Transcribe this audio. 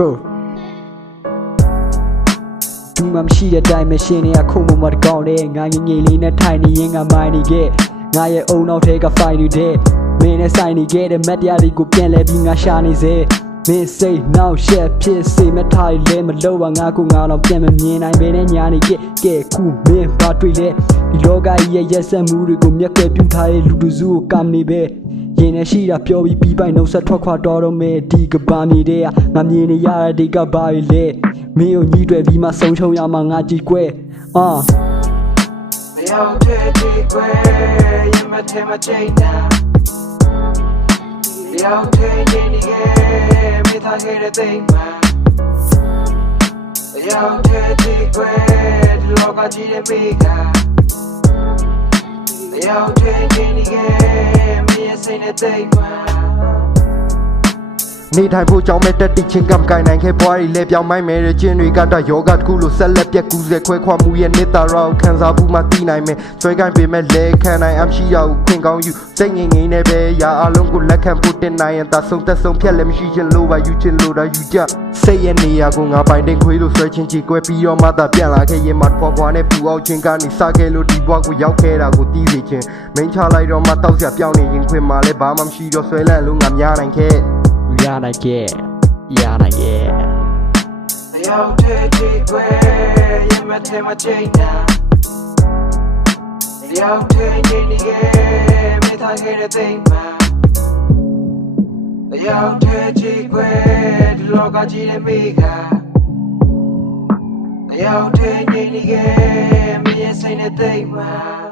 go ဒီမှာမရှိတဲ့တိုင်းမရှင်တွေကခုံမမတကောင်းတဲ့ငါငငယ်လေးနဲ့ထိုင်နေရင်ငါမိုင်းနေခဲ့ငါရဲ့အုံနောက်ထဲက fight နေတဲ့မင်းနဲ့ဆိုင်နေခဲ့တဲ့မတ်တရားတွေကိုပြန်လဲပြီးငါရှာနေစေမင်းစိတ်နောက်ရှက်ဖြစ်စေမထားလဲမလို့ပါငါကိုငါတော့ပြန်မမြင်နိုင်ပဲနဲ့ညာနေကဲခုမင်းဘာတွေ့လဲဒီလောကကြီးရဲ့ရက်ဆက်မှုတွေကိုမျက်ကွယ်ပြုထားတဲ့လူတူစုကိုကမ်းနေပဲရင်နဲ့ရှိတာပြောပြီးပိုင်နှုတ်ဆက်ထွက်ခွာတော့မယ်ဒီကဘာမြေတဲ့ငါမြင်နေရတဲ့ဒီကဘာတွေလဲမင်းကိုညီးတွေ့ပြီးမှဆုံးချုံရမှာငါကြည့်ကွယ်မရောက်တဲ့ဒီကွယ်ရမထဲမချိတ်တာရောက်တဲ့ဒီနေမိသားခဲ့တဲ့သိမ်းမှာရောက်တဲ့ဒီကွယ်ဒီလောကကြီးရဲ့မိကရောက်တဲ့ဒီနေမင်းရဲ့စိတ်နဲ့သိမ်းမှာနေထိုင်ဖို့ကြောင်းမဲ့တက်တိချင်းကံကိုင်နိုင်ခဲ့ဘွားရီလဲပြောင်းမိုင်းမဲတဲ့ချင်းတွေကတော့ယောဂတစ်ခုလိုဆက်လက်ပြက်ကူးစေခွဲခွာမှုရဲ့နေတာရောခံစားမှုမှသိနိုင်မယ်ဆွဲကိုင်းပေမဲ့လဲခံနိုင်အမရှိရဘူးခွင့်ကောင်းယူစိတ်ငြိမ်ငြိမ်နဲ့ပဲရာအလုံးကိုလက်ခံဖို့တင်နိုင်ရင်သာဆုံးသက်ဆုံးဖြတ်လည်းမရှိချင်လို့ပါယူချင်လို့တာယူကြစိတ်ရဲ့နေရာကိုငါပိုင်တင်ခွေးလို့ဆွဲချင်းချီကွဲပြီးတော့မှသာပြန်လာခဲ့ရင်မှဖွာဖွာနဲ့ပူအောင်ချင်းကနေစခဲ့လို့ဒီဘွားကိုရောက်ခဲ့တာကိုတီးစေချင်းမင်းချလိုက်တော့မှတောက်စရာပြောင်းနေရင်ခွင့်မှလည်းဘာမှမရှိတော့ဆွဲလန့်လို့ငါများနိုင်ခဲ့ရနိုင်ရဲ့ရောက်တဲ့ဒီကွယ်ရမထဲမချိတ်တာရောက်တဲ့ဒီနေမိသားခဲ့တဲ့သိမ်းမှာရောက်တဲ့ဒီကွယ်ဒီလောကကြီးရဲ့မိကရောက်တဲ့ဒီနေမင်းရဲ့စိတ်နဲ့သိမ်းမှာ